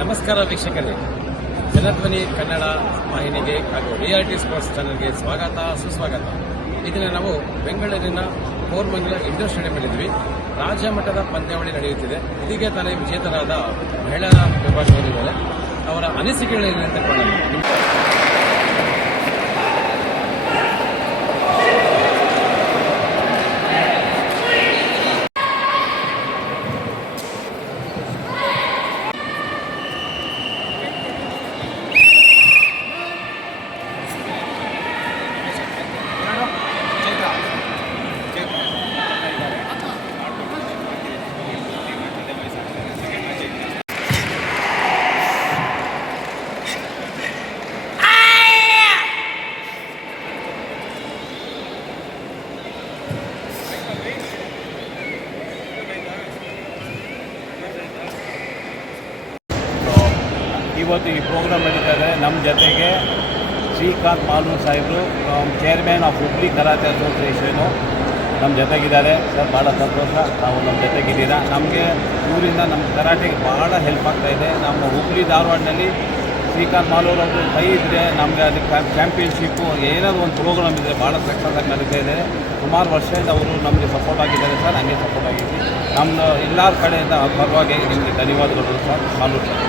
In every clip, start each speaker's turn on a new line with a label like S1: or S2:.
S1: ನಮಸ್ಕಾರ ವೀಕ್ಷಕರೇ. ಜನಧ್ವನಿ ಕನ್ನಡ ವಾಹಿನಿಗೆ ಹಾಗೂ ರಿಯಾಲಿಟಿ ಸ್ಪೋರ್ಟ್ಸ್ ಚಾನೆಲ್ಗೆ ಸ್ವಾಗತ, ಸುಸ್ವಾಗತ. ಇದನ್ನ ನಾವು ಬೆಂಗಳೂರಿನ ಕೋರ್ಮಂಗ್ಲ ಇಂಡೋರ್ ಸ್ಟೇಡಿಯಂನಲ್ಲಿದ್ವಿ ರಾಜ್ಯ ಮಟ್ಟದ ಪಂದ್ಯಾವಳಿ ನಡೆಯುತ್ತಿದೆ. ಇದೀಗ ತಾನೇ ವಿಜೇತರಾದ ಮಹಿಳಾ ವಿಭಾಗದಲ್ಲಿದ್ದಾರೆ ಅವರ ಅನಿಸಿಕೆಗಳೇನು
S2: ಇವತ್ತು ಈ ಪ್ರೋಗ್ರಾಮ್ ನಡೀತಾ ಇದೆ ನಮ್ಮ ಜೊತೆಗೆ ಶ್ರೀಕಾಂತ್ ಮಾಲೂರ್ ಸಾಹೇಬರು chairman of Hubli karate association ನಮ್ಮ ಜೊತೆಗಿದ್ದಾರೆ. ಸರ್ ಭಾಳ ಸಂತೋಷ. ನಾವು ನಮ್ಮ ಜೊತೆಗಿದ್ದೀರಾ? ನಮಗೆ ಊರಿಂದ ನಮ್ಮ ಕರಾಟೆಗೆ ಭಾಳ ಹೆಲ್ಪ್ ಆಗ್ತಾ ಇದೆ. ನಮ್ಮ ಹುಬ್ಳಿ ಧಾರವಾಡನಲ್ಲಿ ಶ್ರೀಕಾಂತ್ ಮಾಲೂರ್ ಅವರು ಕೈ ಇದ್ದರೆ ನಮಗೆ ಅದಕ್ಕೆ ಚಾಂಪಿಯನ್ಶಿಪ್ಪು ಏನಾದರೂ ಒಂದು ಪ್ರೋಗ್ರಾಮ್ ಇದ್ದರೆ ಭಾಳ ಸಕ್ಸಸ್ ಆಗಿ ನಡೀತಾ ಇದೆ. ಸುಮಾರು ವರ್ಷದಿಂದ ಅವರು ನಮಗೆ ಸಪೋರ್ಟ್ ಆಗಿದ್ದಾರೆ ಸರ್. ಹಂಗೆ ಸಪೋರ್ಟ್ ಆಗಿದ್ದೀವಿ. ನಮ್ಮ ಎಲ್ಲರ ಕಡೆಯಿಂದ ಪರವಾಗಿ ನಿಮಗೆ ಧನ್ಯವಾದಗಳು sir. Malur sir.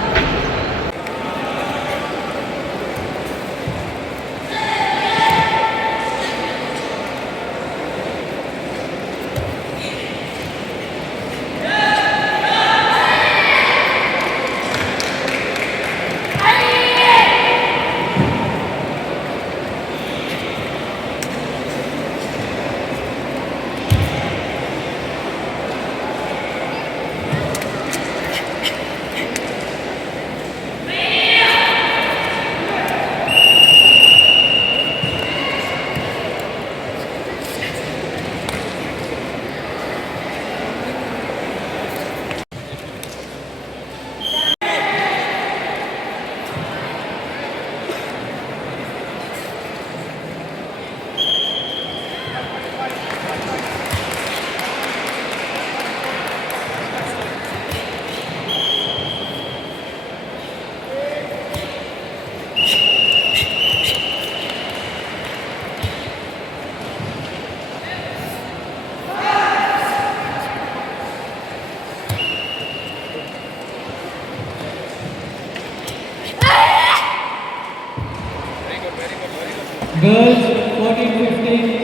S3: Girls 14 15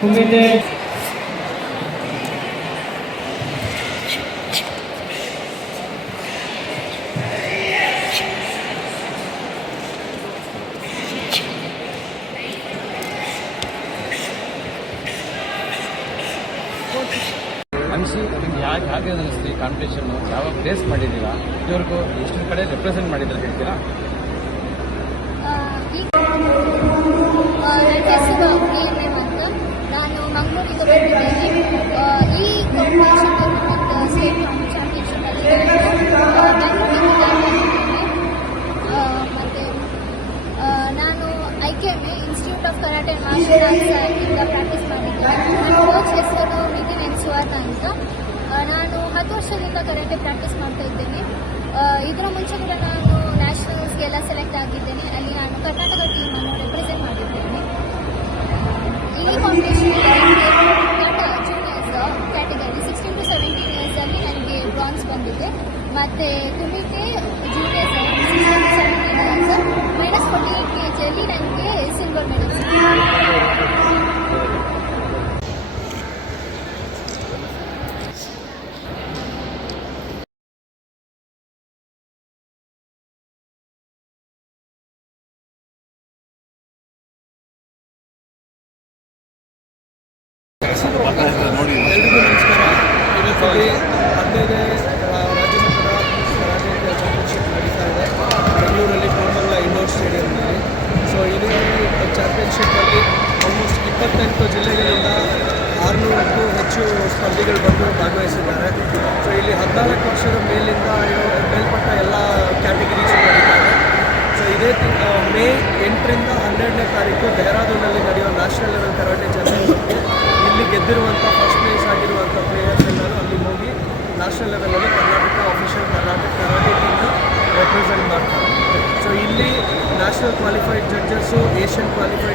S3: committed.
S1: ಅನಿಸಿ ನಿಮ್ಗೆ ಯಾಕೆ ಹಾಗೆ ಅನ್ನಿಸ್ತು ಈ ಕಾಂಪಿಟೇಷನ್ ಯಾವ ಪ್ಲೇಸ್ ಮಾಡಿದ್ದೀರಾ? ಇದುವರೆಗೂ ಎಷ್ಟು ಕಡೆ ರೆಪ್ರೆಸೆಂಟ್ ಮಾಡಿದ್ರೆ ಹೇಳ್ತೀರಾ?
S4: ಎನ್ ಎಂ ಅಂತ. ನಾನು ಮಂಗಳೂರಿಗೆ ಬಂದಿದ್ದೇನೆ. ಈ ಸ್ಟೇಟ್ ಮತ್ತು ನಾನು I K M institute of karate martial arts practice ಮಾಡಿದ್ದೇನೆ. ಹೆಸರು ಅಂತ. ನಾನು ಹತ್ತು ವರ್ಷದಿಂದ ಕರಾಟೆ ಪ್ರಾಕ್ಟೀಸ್ ಮಾಡ್ತಾ ಇದ್ದೇನೆ. ಇದರ ಮುಂಚೆ ಕೂಡ ನಾನು ನ್ಯಾಷನಲ್ಸ್ಗೆಲ್ಲ ಸೆಲೆಕ್ಟ್ ಆಗಿದ್ದೇನೆ. ಅಲ್ಲಿ ನಾನು ಕರ್ನಾಟಕ ಟೀಮನ್ನು ರೆಪ್ರೆಸೆಂಟ್ ಮಾಡಿದ್ದೇನೆ. ಈ competition category sixteen to seventeen ಇಯರ್ಸಲ್ಲಿ ನನಗೆ ಬ್ರಾನ್ಸ್ ಬಂದಿದೆ ಮತ್ತೆ ತುಮಿಕೆ juniors sixteen seventeen years minus forty eight K ನನಗೆ ಸಿಲ್ವರ್ ಮೆಡಲ್
S5: ಎಲ್ರಿಗೂ ನಮಸ್ಕಾರ ಕರಾಟೆ ಚಾಂಪಿಯನ್ಶಿಪ್ ನಡೀತಾ ಇದೆ ಬೆಂಗಳೂರಲ್ಲಿ ಕೋರ್ಮಂಗಲ ಇಂಡೋರ್ ಸ್ಟೇಡಿಯಂನಲ್ಲಿ ಸೊ ಇದೇ ಚಾಂಪಿಯನ್ಶಿಪ್ಪಲ್ಲಿ ಆಲ್ಮೋಸ್ಟ್ ಇಪ್ಪತ್ತೆಂಟು ಜಿಲ್ಲೆಗಳಿಂದ ಆರುನೂರಕ್ಕೂ ಹೆಚ್ಚು ಸ್ಪರ್ಧಿಗಳು ಬಂದು ಭಾಗವಹಿಸಿದ್ದಾರೆ ಸೊ ಇಲ್ಲಿ ಹದಿನಾಲ್ಕು ವರ್ಷದ ಮೇಲಿಂದ ಮೇಲ್ಪಟ್ಟ ಎಲ್ಲ ಕ್ಯಾಟಗರೀಸು ಸೊ ಇದೇ ಮೇ ಎಂಟರಿಂದ ಹನ್ನೆರಡನೇ ತಾರೀಕು ಡೆಹ್ರಾಡೂನಲ್ಲಿ ನಡೆಯುವ ನ್ಯಾಷನಲ್ ಲೆವೆಲ್ ಕರಾಟೆ ಚಾಂಪಿಯನ್ಶಿಪ್ಗೆ ಅಲ್ಲಿ ಗೆದ್ದಿರುವಂಥ ಫಸ್ಟ್ ಪ್ಲೇಸ್ ಆಗಿರುವಂಥ ಪ್ಲೇಯರ್ಸ್ ಎಲ್ಲರೂ ಅಲ್ಲಿ ಹೋಗಿ ನ್ಯಾಷನಲ್ ಲೆವೆಲಲ್ಲಿ ಕರ್ನಾಟಕ ಆಫಿಷಿಯಲ್ ಕರ್ನಾಟಕ ಕರಾಟೆ ಟೀಮ್ನ ರೆಪ್ರೆಸೆಂಟ್ ಮಾಡ್ತಾರೆ. ಸೊ ಇಲ್ಲಿ national qualified judges Asian qualified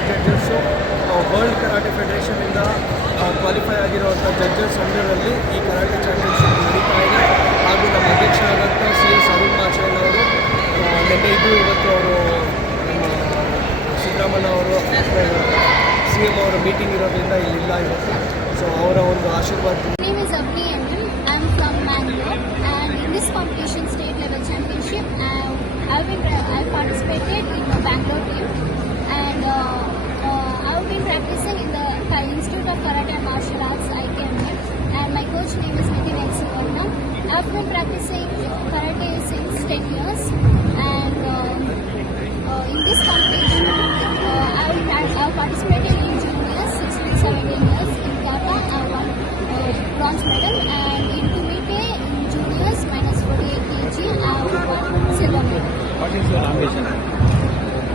S6: medal. What is your ambition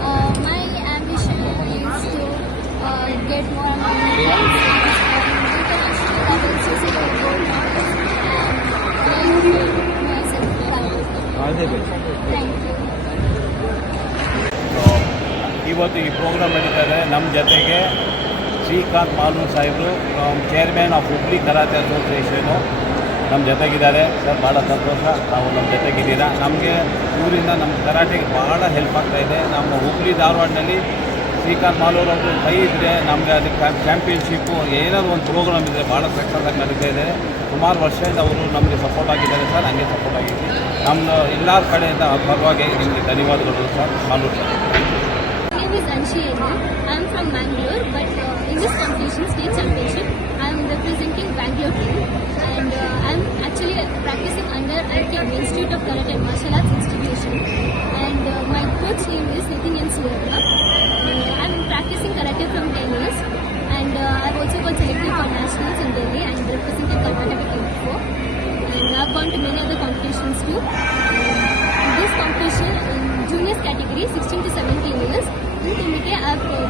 S6: Uh, my ambition is to uh, get more and more medals, uh, international level, CCA gold medals, and make myself proud.
S1: All the best
S6: Thank you.
S2: ಇವತ್ತು ಈ program ನಡೀತಾ ಇದೆ ನಮ್ಮ ಜೊತೆಗೆ ಶ್ರೀಕಾಂತ್ ಮಾಲೂರ್ ಸಾಹೇಬರು chairman of Hubli karate association ನಮ್ಮ ಜೊತೆಗಿದ್ದಾರೆ. Sir ಭಾಳ ಸಂತೋಷ. ನಾವು ನಮ್ಮ ಜೊತೆಗಿದ್ದೀರಾ? ನಮಗೆ ಊರಿಂದ ನಮ್ಮ ಕರಾಟೆಗೆ ಭಾಳ ಹೆಲ್ಪ್ ಆಗ್ತಾ ಇದೆ. ನಮ್ಮ ಹುಬ್ಳಿ ಧಾರವಾಡನಲ್ಲಿ ಶ್ರೀಕಾಂತ್ ಮಾಲೂರ್ ಅವರು ಕೈ ಇದ್ದರೆ ನಮಗೆ ಅದಕ್ಕೆ ಚಾಂಪಿಯನ್ಶಿಪ್ಪು ಏನಾದರೂ ಒಂದು ಪ್ರೋಗ್ರಾಮ್ ಇದ್ದರೆ ಭಾಳ ಸಕ್ಸಸ್ ಆಗಿ ನಡೀತಾ ಇದೆ. ಸುಮಾರು ವರ್ಷದಿಂದ ಅವರು ನಮಗೆ ಸಪೋರ್ಟ್ ಆಗಿದ್ದಾರೆ ಸರ್, ಹಂಗೆ ಸಪೋರ್ಟ್ ಆಗಿದ್ದೀವಿ. ನಮ್ಮ ಎಲ್ಲರ ಕಡೆಯಿಂದ ಪರವಾಗಿ ನಿಮಗೆ ಧನ್ಯವಾದಗಳು
S6: sir, Malur sir. IKM, Institute of Karate and Martial Arts Institution, and uh, my coach name is Nitin N. Suvarna. Uh, I am practicing karate from 10 years, and uh, I have also got selected for nationals in Delhi and represented Karnataka before, and I have gone to many other competitions too. In this competition, in juniors category, 16 to 17 years, in Kumite, I have uh,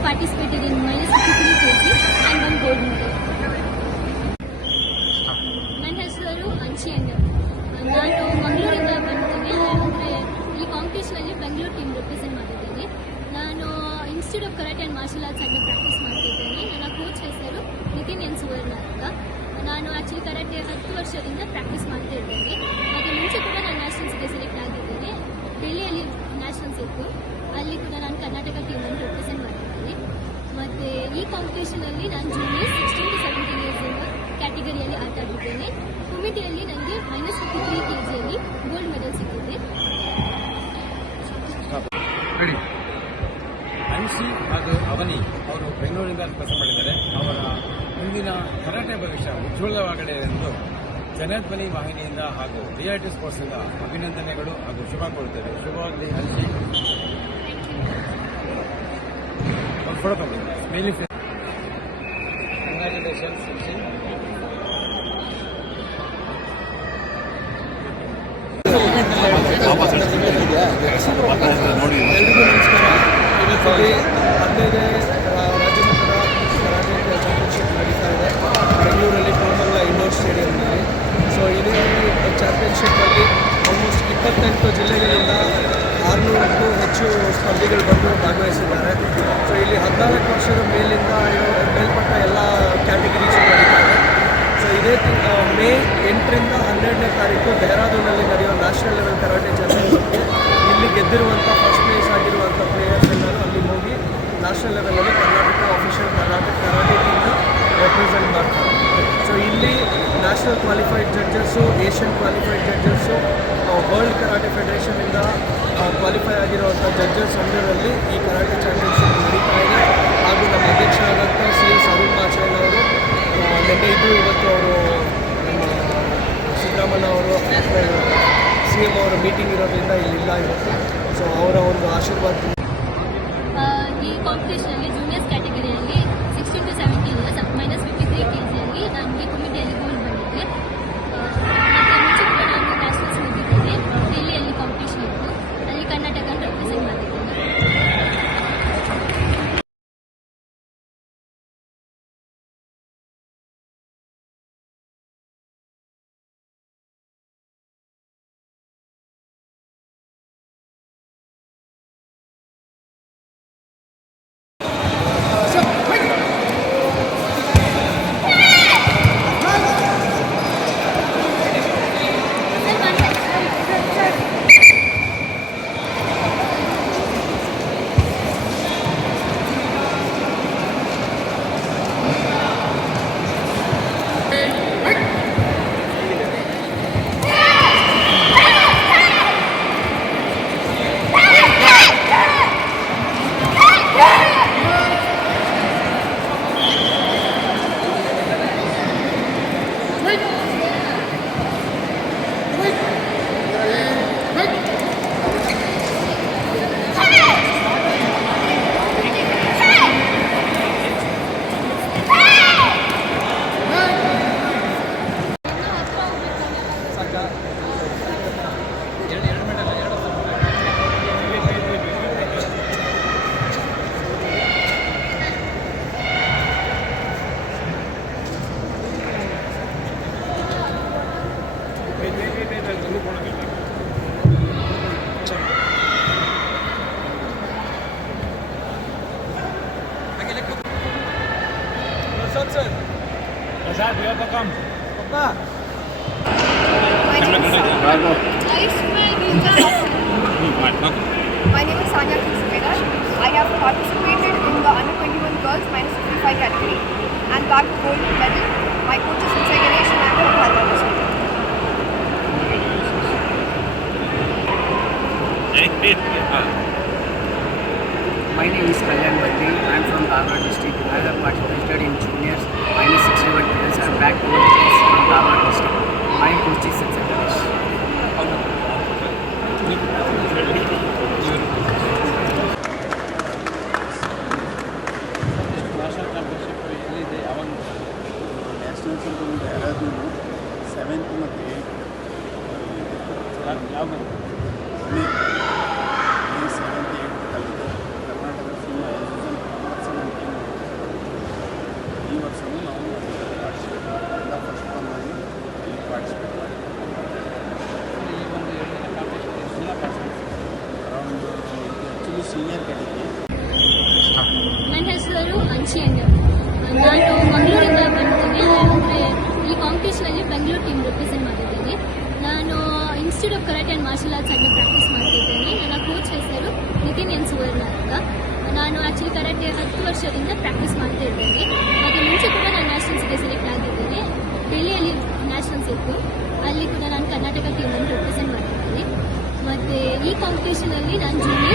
S6: participated in minus 53 kg ಮತ್ತು ನಲ್ಲಿ ನಾನು junior sixteen to seventeen years ಕ್ಯಾಟಗರಿಯಲ್ಲಿ ಆಟ ಆಡಿದ್ದೇನೆ. ಕುಮಿಟಿಯಲ್ಲಿ ನನಗೆ minus fifty three K ಜಿಯಲ್ಲಿ gold medal ಸಿಕ್ಕಿದೆ.
S1: ಅನ್ಸಿ ಹಾಗೂ ಅವನಿ ಅವರು ಬೆಂಗಳೂರಿನಿಂದ ಕೆಲಸ ಮಾಡಿದ್ದಾರೆ. ಅವರ ಮುಂದಿನ ಕರಾಟೆ ಭವಿಷ್ಯ ಉಜ್ವಲವಾಗಲಿ ಎಂದು ಜನಧ್ವನಿ ವಾಹಿನಿಯಿಂದ ಹಾಗೂ ರಿಯಾಲಿಟಿ ಸ್ಪೋರ್ಟ್ಸ್ನಿಂದ ಅಭಿನಂದನೆಗಳು ಹಾಗೂ ಶುಭ ಕೊಡುತ್ತೇವೆ ಶುಭವಾಗಲಿ ಅನ್ಸಿ ಒಂದು ಫೋಟೋ ತಗೊಂಡು
S5: ಇವತ್ತಿಲ್ಲಿ ಹದಿನೈದನೇ ಆ, ರಾಜ್ಯ ಮಟ್ಟದ ಕರಾಟೆ ಚಾಂಪಿಯನ್ಶಿಪ್ ನಡೀತಾ ಇದೆ. ಬೆಂಗಳೂರಲ್ಲಿ ಕೋಮಂಗಲ ಇಂಡೋರ್ ಸ್ಟೇಡಿಯಂನಲ್ಲಿ. ಸೊ ಇದೇ ಚಾಂಪಿಯನ್ಶಿಪ್ಪಲ್ಲಿ ಆಲ್ಮೋಸ್ಟ್ ಇಪ್ಪತ್ತೆಂಟು ಜಿಲ್ಲೆಗಳಿಂದ ಆರುನೂರಕ್ಕೂ ಹೆಚ್ಚು ಸ್ಪರ್ಧಿಗಳು ಬಂದು ಭಾಗವಹಿಸಿದ್ದಾರೆ. ಸೊ ಇಲ್ಲಿ ಹದಿನಾಲ್ಕು ವರ್ಷದ ಮೇಲಿಂದ ಮೇಲ್ಪಟ್ಟ ಎಲ್ಲ ಕ್ಯಾಟಗರೀಸ್ ನಡೀತಾ ಸೊ ಇದೇ ಮೇ ಎಂಟರಿಂದ ಹನ್ನೆರಡನೇ ತಾರೀಕು ಡೆಹ್ರಾಡೂನಲ್ಲಿ ನಡೆಯುವ ನ್ಯಾಷನಲ್ ಲೆವೆಲ್ ಕರಾಟೆ ಚಾಂಪಿಯನ್ಶಿಪ್ಗೆ ಇಲ್ಲಿ ಗೆದ್ದಿರುವಂಥ ಫಸ್ಟ್ ಪ್ಲೇಸ್ ಆಗಿರುವಂಥ ಪ್ಲೇಯರ್ಸ್ ಎಲ್ಲರೂ ಅಲ್ಲಿ ಹೋಗಿ ನ್ಯಾಷನಲ್ ಲೆವೆಲಲ್ಲಿ ಕರ್ನಾಟಕ ಅಫಿಷಿಯಲ್ ಕರ್ನಾಟಕ ಕರಾಟೆ ಟೀಮ್ನ ರೆಪ್ರೆಸೆಂಟ್ ಮಾಡ್ತಾರೆ ಸೊ ಇಲ್ಲಿ
S7: national qualified judges Asian qualified category and bagged gold medal. My coach is
S6: ನನ್ನ ಹೆಸರು ಅಂಚಿ ಅಂಗ ನಾನು ಮಂಗಳೂರಿಂದ ಬಂದಿದ್ದೀನಿ. ಅಂದರೆ ಈ ಕಾಂಪಿಟೇಷನಲ್ಲಿ ಬೆಂಗಳೂರು ಟೀಮ್ ರಿಪ್ರೆಸೆಂಟ್ ಮಾಡಿದ್ದೀನಿ ನಾನು institute of karate and martial arts ಅಲ್ಲಿ ಪ್ರಾಕ್ಟೀಸ್ ಮಾಡ್ತಿದ್ದೀನಿ. ನನ್ನ ಕೋಚ್ ಹೆಸರು ನಿತಿನ್ ಎನ್ ಸುವರ್ಣ ಅಂತ. ನಾನು ಆ್ಯಕ್ಚುಲಿ ಕರಾಟೆ ಹತ್ತು ವರ್ಷದಿಂದ ಪ್ರಾಕ್ಟೀಸ್ ಮಾಡ್ತಿದ್ದೀನಿ. ಅದು ಮುಂಚೆ ಕೂಡ constitutionally and